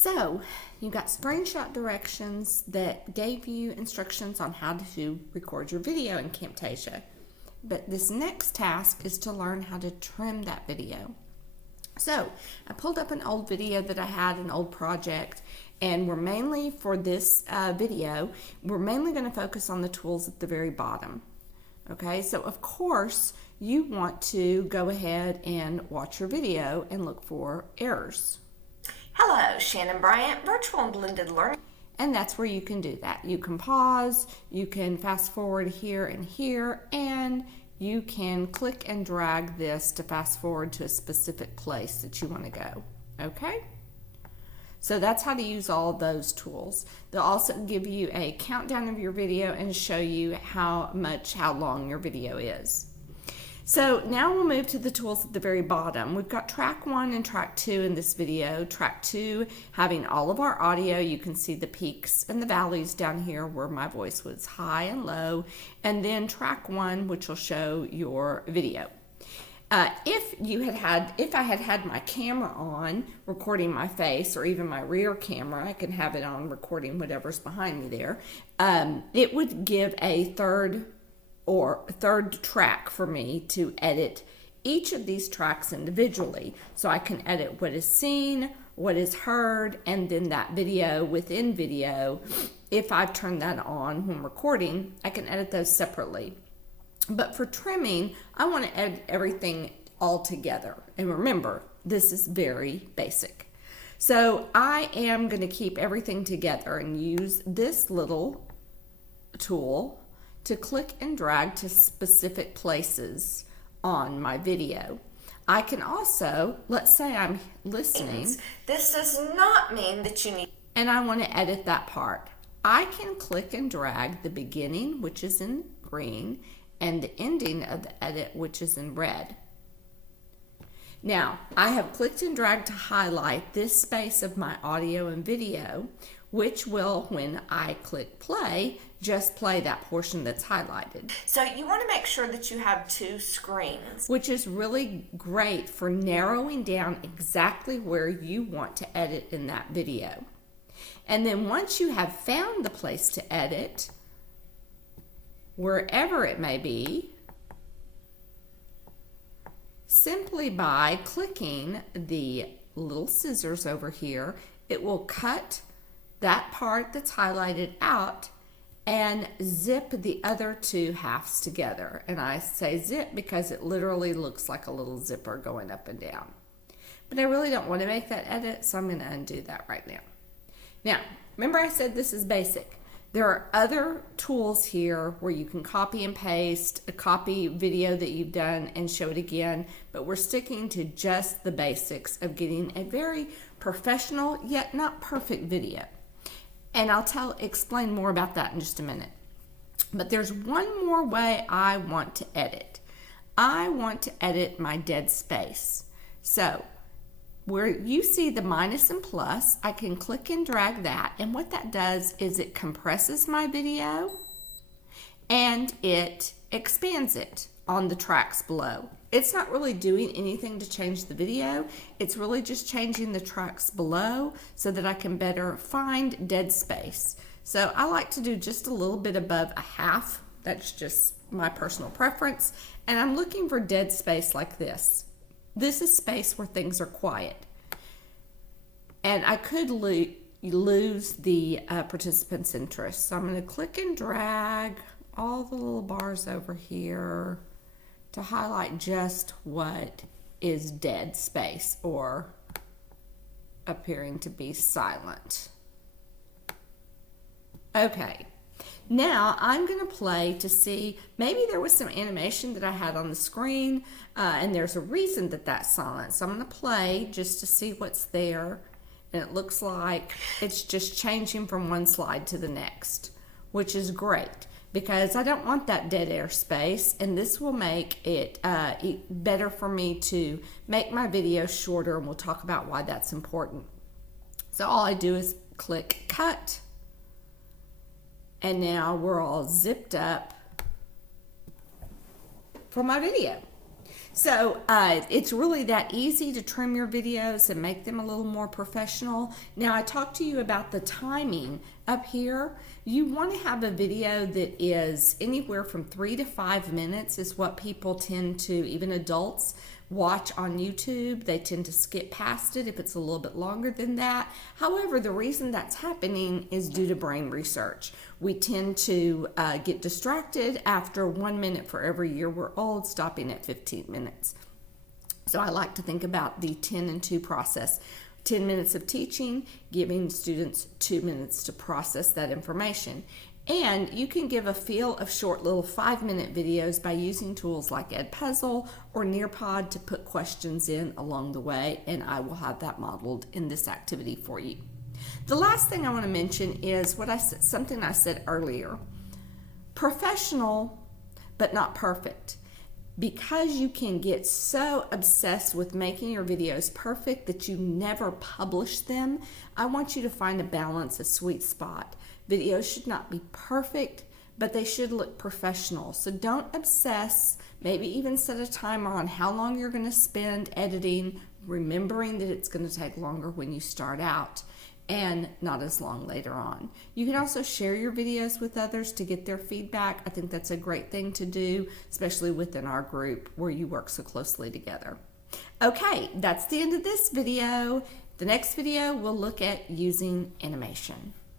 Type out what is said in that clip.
So you got screenshot directions that gave you instructions on how to record your video in Camtasia. But this next task is to learn how to trim that video. So I pulled up an old video that I had, an old project, and we're mainly, for this video, we're mainly going to focus on the tools at the very bottom. Okay, so of course you want to go ahead and watch your video and look for errors. Hello, Shannon Bryant, Virtual and Blended Learning. And that's where you can do that. You can pause, you can fast forward here and here, and you can click and drag this to fast forward to a specific place that you want to go. Okay? So that's how to use all those tools. They'll also give you a countdown of your video and show you how long your video is. So now we'll move to the tools at the very bottom. We've got track 1 and track 2 in this video. Track 2 having all of our audio. You can see the peaks and the valleys down here where my voice was high and low. And then track 1, which will show your video. If I had had my camera on recording my face, or even my rear camera, I can have it on recording whatever's behind me there, it would give a third track for me to edit each of these tracks individually. So I can edit what is seen, what is heard, and then that video within video. If I've turned that on when recording, I can edit those separately. But for trimming, I want to edit everything all together. And remember, this is very basic. So I am going to keep everything together and use this little tool to click and drag to specific places on my video. I can also, let's say I'm listening. This does not mean that you need, and I want to edit that part. I can click and drag the beginning, which is in green, and the ending of the edit, which is in red. Now, I have clicked and dragged to highlight this space of my audio and video, which will, when I click play, just play that portion that's highlighted. So you want to make sure that you have 2 screens. Which is really great for narrowing down exactly where you want to edit in that video. And then once you have found the place to edit, wherever it may be, simply by clicking the little scissors over here, it will cut that part that's highlighted out and zip the other 2 halves together. And I say zip because it literally looks like a little zipper going up and down. But I really don't want to make that edit, so I'm going to undo that right now. Now, remember I said this is basic. There are other tools here where you can copy and paste, a copy video that you've done and show it again, but we're sticking to just the basics of getting a very professional yet not perfect video. And I'll explain more about that in just a minute. But there's one more way I want to edit. I want to edit my dead space. So where you see the minus and plus, I can click and drag that. And what that does is it compresses my video and it expands it on the tracks below. It's not really doing anything to change the video. It's really just changing the tracks below so that I can better find dead space. So I like to do just a little bit above a half. That's just my personal preference. And I'm looking for dead space like this. This is space where things are quiet. And I could lose the participant's interest. So I'm going to click and drag all the little bars over here to highlight just what is dead space or appearing to be silent. Okay, now I'm going to play to see, maybe there was some animation that I had on the screen and there's a reason that that's silent. So I'm going to play just to see what's there, and it looks like it's just changing from one slide to the next, which is great, because I don't want that dead air space, and this will make it better for me to make my video shorter, and we'll talk about why that's important. So all I do is click cut, and now we're all zipped up for my video. So it's really that easy to trim your videos and make them a little more professional. Now I talked to you about the timing up here. You want to have a video that is anywhere from 3 to 5 minutes is what people tend to, even adults, watch on YouTube. They tend to skip past it if it's a little bit longer than that. However, the reason that's happening is due to brain research. We tend to get distracted after 1 minute for every year we're old, stopping at 15 minutes. So I like to think about the 10 and 2 process. 10 minutes of teaching, giving students 2 minutes to process that information. And you can give a feel of short little 5-minute videos by using tools like Edpuzzle or Nearpod to put questions in along the way, and I will have that modeled in this activity for you. The last thing I want to mention is something I said earlier. Professional, but not perfect. Because you can get so obsessed with making your videos perfect that you never publish them, I want you to find a balance, a sweet spot. Videos should not be perfect, but they should look professional. So don't obsess, maybe even set a timer on how long you're going to spend editing, remembering that it's going to take longer when you start out and not as long later on. You can also share your videos with others to get their feedback. I think that's a great thing to do, especially within our group where you work so closely together. Okay, that's the end of this video. The next video, we'll look at using animation.